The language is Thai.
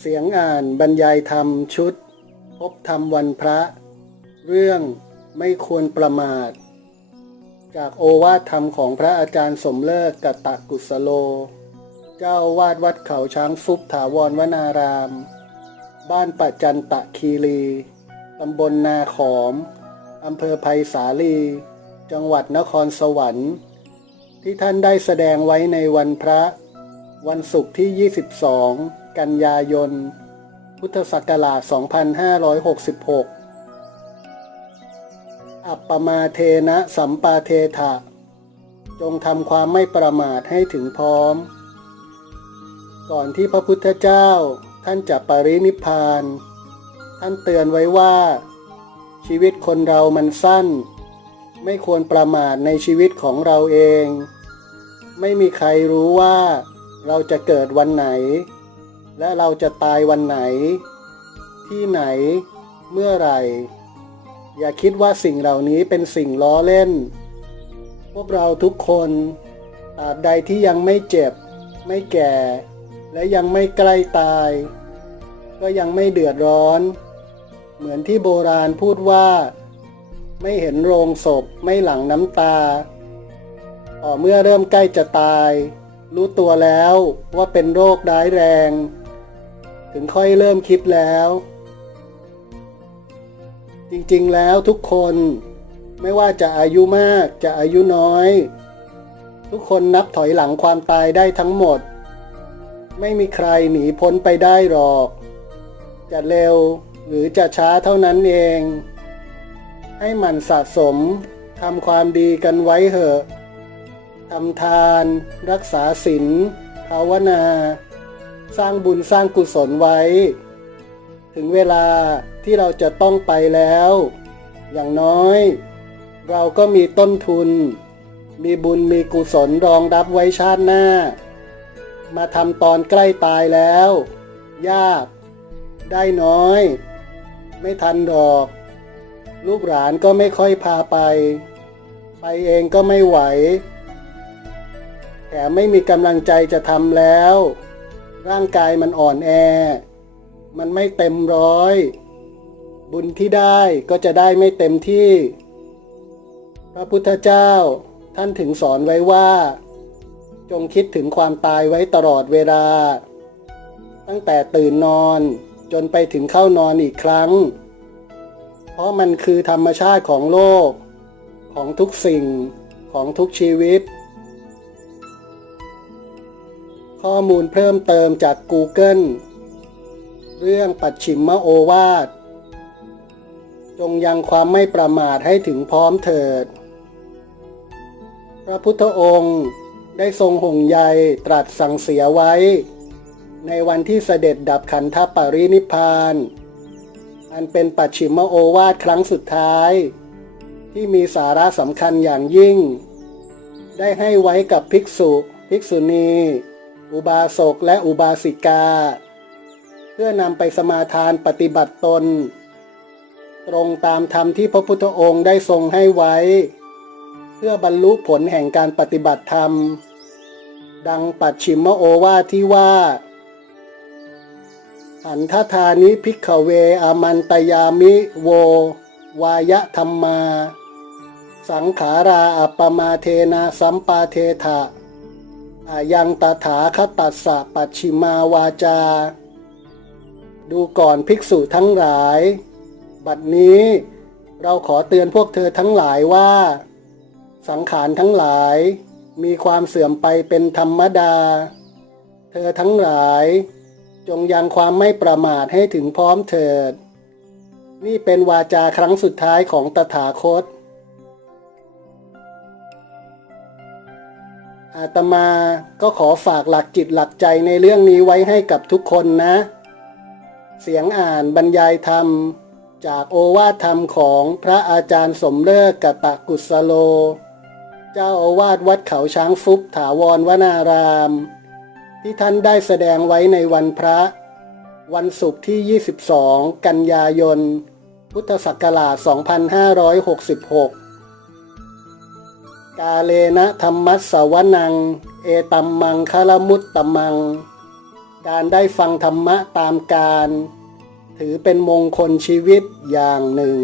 เสียงอ่านบรรยายธรรมชุด พบธรรมวันพระ เรื่องไม่ควรประมาท จากโอวาทธรรมของพระอาจารย์สมเลิกกตะกุสโล เจ้าวาดวัดเขาช้างฟุบถาวรวนาราม บ้านปัจจันตะคีรีตำบลนาขอมอำเภอไผ่สาลี จังหวัดนครสวรรค์ ที่ท่านได้แสดงไว้ในวันพระ วันศุกร์ที่ 22 กันยายน พุทธศักราช 2566 อัปปมาเทนะสัมปาเทถะ จงทำความไม่ประมาทให้ถึงพร้อม ก่อนที่พระพุทธเจ้าท่านจะปรินิพพาน ท่านเตือนไว้ว่า ชีวิตคนเรามันสั้น ไม่ควรประมาทในชีวิตของเราเอง ไม่มีใครรู้ว่าเราจะเกิดวันไหน และเราจะตายวันไหน ที่ไหน เมื่อไหร่ อย่าคิดว่าสิ่งเหล่านี้เป็นสิ่งล้อเล่น พวกเราทุกคนตราบใดที่ยังไม่เจ็บ ไม่แก่ และยังไม่ใกล้ตาย ก็ยังไม่เดือดร้อน เหมือนที่โบราณพูดว่า ไม่เห็นโรงศพไม่หลั่งน้ำตาต่อเมื่อเริ่มใกล้จะตาย รู้ตัวแล้วว่าเป็นโรคร้ายแรง ถึงค่อยเริ่มคิดแล้ว จริงๆแล้วทุกคนไม่ว่าจะอายุมากจะอายุน้อย ทุกคนนับถอยหลังความตายได้ทั้งหมด ไม่มีใครหนีพ้นไปได้หรอก จะเร็วหรือจะช้าเท่านั้นเอง ให้มันสะสมทำความดีกันไว้เถอะทำทาน รักษาศีลภาวนา สร้างบุญสร้างกุศลไว้ ถึงเวลาที่เราจะต้องไปแล้ว อย่างน้อย เราก็มีต้นทุน มีบุญมีกุศลรองรับไว้ชาติหน้า มาทำตอนใกล้ตายแล้ว ยาก ได้น้อย ไม่ทันดอก ลูกหลานก็ไม่ค่อยพาไป ไปเองก็ไม่ไหวแถมไม่มีกำลังใจจะทำแล้ว ร่างกายมันอ่อนแอ มันไม่เต็มร้อย บุญที่ได้ก็จะได้ไม่เต็มที่ พระพุทธเจ้าท่านถึงสอนไว้ว่า จงคิดถึงความตายไว้ตลอดเวลา ตั้งแต่ตื่นนอนจนไปถึงเข้านอนอีกครั้ง เพราะมันคือธรรมชาติของโลก ของทุกสิ่งของทุกชีวิต ข้อมูลเพิ่มเติมจาก Google เรื่องปัจฉิมมะโอวาท จงยังความไม่ประมาทให้ถึงพร้อมเถิด พระพุทธองค์ได้ทรงห่วงใยตรัสสั่งเสียไว้ ในวันที่เสด็จดับขันธปรินิพพาน อันเป็นปัจฉิมโอวาทครั้งสุดท้าย ที่มีสาระสำคัญอย่างยิ่ง ได้ให้ไว้กับภิกษุ ภิกษุณี อุบาสกและอุบาสิกา เพื่อนำไปสมาทานปฏิบัติตน ตรงตามธรรมที่พระพุทธองค์ได้ทรงให้ไว้ เพื่อบรรลุผลแห่งการปฏิบัติธรรม ดังปัจฉิมโอวาที่ว่าหันทธานิพิกเวอามันตยามิโว วายะธรรมมา สังขาราอัปปมาเทนาสัมปาเทถะ อายังตถาคตัสสะปัจฉิมาวาจา ดูก่อนภิกษุทั้งหลาย บัดนี้เราขอเตือนพวกเธอทั้งหลายว่า สังขารทั้งหลายมีความเสื่อมไปเป็นธรรมดา เธอทั้งหลายจงยังความไม่ประมาทให้ถึงพร้อมเถิด นี่เป็นวาจาครั้งสุดท้ายของตถาคต อาตมาก็ขอฝากหลักจิตหลักใจในเรื่องนี้ไว้ให้กับทุกคนนะ เสียงอ่านบรรยายธรรม จากโอวาทธรรมของพระอาจารย์สมเลิกกตะกุสโล เจ้าอาวาสวัดเขาช้างฟุบถาวรวนาราม ที่ท่านได้แสดงไว้ในวันพระ วันศุกร์ที่ 22 กันยายน พุทธศักราช 2566 กาเลนะธรรมัสสวนัง เอตัมมังคารมุตตมัง การได้ฟังธรรมะตามการ ถือเป็นมงคลชีวิตอย่างหนึ่ง